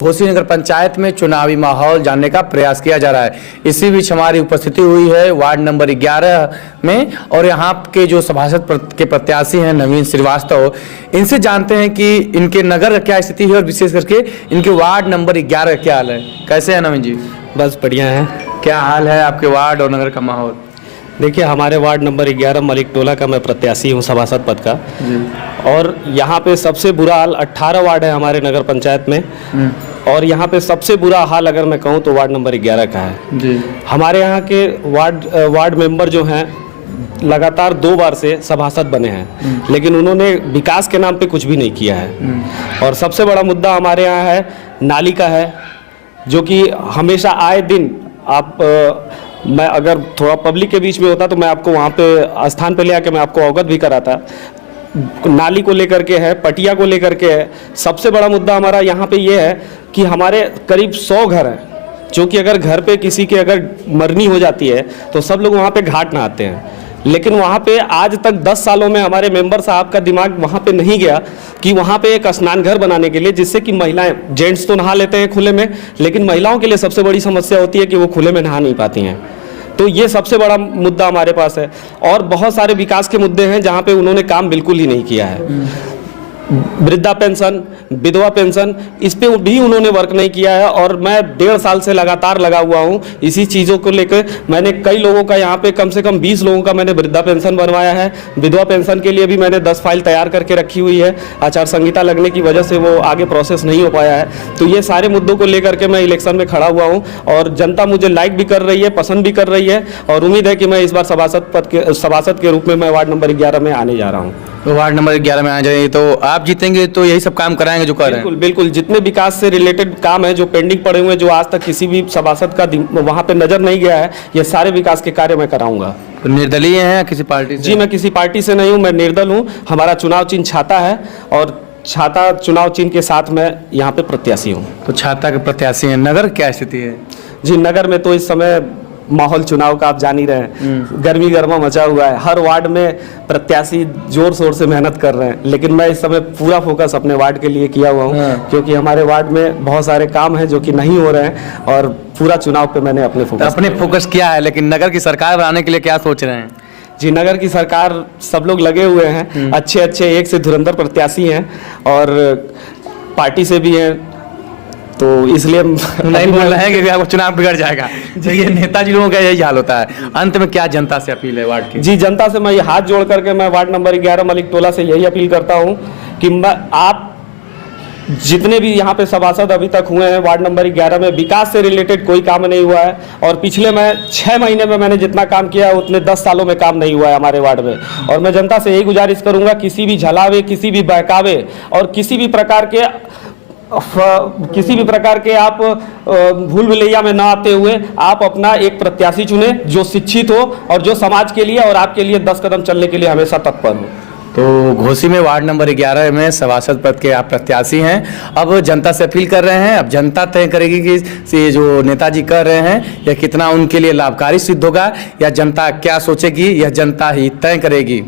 घोसी नगर पंचायत में चुनावी माहौल जानने का प्रयास किया जा रहा है। इसी बीच हमारी उपस्थिति हुई है वार्ड नंबर 11 में और यहाँ के जो सभासद के प्रत्याशी हैं नवीन श्रीवास्तव, इनसे जानते हैं कि इनके नगर का क्या स्थिति है और विशेष करके इनके वार्ड नंबर 11 का क्या हाल है। कैसे हैं नवीन जी? बस बढ़िया है। क्या हाल है आपके वार्ड और नगर का माहौल? देखिए, हमारे वार्ड नंबर 11 मलिक टोला का मैं प्रत्याशी हूँ सभासद पद का और यहाँ पे सबसे बुरा हाल 18 वार्ड है हमारे नगर पंचायत में और यहाँ पे सबसे बुरा हाल अगर मैं कहूँ तो वार्ड नंबर 11 का है जी। हमारे यहाँ के वार्ड मेंबर जो हैं लगातार 2 बार से सभासद बने हैं लेकिन उन्होंने विकास के नाम पे कुछ भी नहीं किया है। और सबसे बड़ा मुद्दा हमारे यहाँ है नाली का है, जो कि हमेशा आए दिन मैं अगर थोड़ा पब्लिक के बीच में होता तो मैं आपको वहाँ पे स्थान पे ले आके मैं आपको अवगत भी कराता। नाली को लेकर के है, पटिया को लेकर के है। सबसे बड़ा मुद्दा हमारा यहाँ पे ये है कि हमारे करीब 100 घर हैं, जो कि अगर घर पे किसी के अगर मरनी हो जाती है तो सब लोग वहाँ पे घाट नहाते हैं, लेकिन वहाँ पे आज तक 10 सालों में हमारे मेंबर साहब का दिमाग वहाँ पे नहीं गया कि वहाँ पे एक स्नान घर बनाने के लिए, जिससे कि महिलाएं, जेंट्स तो नहा लेते हैं खुले में, लेकिन महिलाओं के लिए सबसे बड़ी समस्या होती है कि वो खुले में नहा नहीं पाती हैं। तो ये सबसे बड़ा मुद्दा हमारे पास है। और बहुत सारे विकास के मुद्दे हैं जहाँ पे उन्होंने काम बिल्कुल ही नहीं किया है। वृद्धा पेंशन, विधवा पेंशन, इस पे भी उन्होंने वर्क नहीं किया है और मैं 1.5 साल से लगातार लगा हुआ हूँ इसी चीज़ों को लेकर। मैंने कई लोगों का यहाँ पे कम से कम 20 लोगों का मैंने वृद्धा पेंशन बनवाया है। विधवा पेंशन के लिए भी मैंने 10 फाइल तैयार करके रखी हुई है। आचार संहिता लगने की वजह से वो आगे प्रोसेस नहीं हो पाया है। तो ये सारे मुद्दों को लेकर के मैं इलेक्शन में खड़ा हुआ हूँ और जनता मुझे लाइक भी कर रही है, पसंद भी कर रही है और उम्मीद है कि मैं इस बार सभासद के रूप में मैं वार्ड नंबर 11 में आने जा रहा हूँ। तो वार्ड नंबर 11 में आ जाइए तो आप जीतेंगे तो यही सब काम कराएंगे जो कर रहे हैं? बिल्कुल, जितने विकास से रिलेटेड काम है जो पेंडिंग पड़े हुए हैं, जो आज तक किसी भी सभासद का वहाँ पे नजर नहीं गया है, ये सारे विकास के कार्य मैं कराऊंगा। तो निर्दलीय हैं किसी पार्टी से? जी, मैं किसी पार्टी से नहीं हूँ, मैं निर्दल हूँ। हमारा चुनाव चिन्ह छाता है और छाता चुनाव चिन्ह के साथ मैं यहाँ पे प्रत्याशी हूँ। तो छाता के प्रत्याशी हैं। नगर क्या स्थिति है? जी, नगर में तो इस समय माहौल चुनाव का आप जान ही रहे हैं, गर्मी गर्मा मचा हुआ है। हर वार्ड में प्रत्याशी जोर शोर से मेहनत कर रहे हैं, लेकिन मैं इस समय पूरा फोकस अपने वार्ड के लिए किया हुआ हूँ क्योंकि हमारे वार्ड में बहुत सारे काम हैं जो कि नहीं हो रहे हैं और पूरा चुनाव पे मैंने अपने फोकस किया है। लेकिन नगर की सरकार बनाने के लिए क्या सोच रहे हैं? जी, नगर की सरकार सब लोग लगे हुए हैं, अच्छे एक से धुरंधर प्रत्याशी हैं और पार्टी से भी हैं, तो इसलिए नहीं बोल रहे हैं कि आपको चुनाव बिगड़ जाएगा। तो ये नेताजी लोगों का यही हाल होता है। अंत में क्या जनता से अपील है वार्ड की? जी, जनता से मैं ये हाथ जोड़ करके मैं वार्ड नंबर 11 मलिक टोला से यही अपील करता हूँ कि आप जितने भी यहाँ पे सभासद अभी तक हुए हैं वार्ड नंबर 11 में, विकास से रिलेटेड कोई काम नहीं हुआ है और पिछले मैं 6 महीने में मैंने जितना काम किया है उतने 10 सालों में काम नहीं हुआ है हमारे वार्ड में। और मैं जनता से यही गुजारिश करूँगा, किसी भी झलावे, किसी भी बहकावे और किसी भी प्रकार के आप भूल भुलैया में ना आते हुए आप अपना एक प्रत्याशी चुने जो शिक्षित हो और जो समाज के लिए और आपके लिए 10 कदम चलने के लिए हमेशा तत्पर हो। तो घोसी में वार्ड नंबर 11 में सभासद पद के आप प्रत्याशी हैं। अब जनता से अपील कर रहे हैं, अब जनता तय करेगी कि ये जो नेताजी कर रहे हैं यह कितना उनके लिए लाभकारी सिद्ध होगा या जनता क्या सोचेगी, यह जनता ही तय करेगी।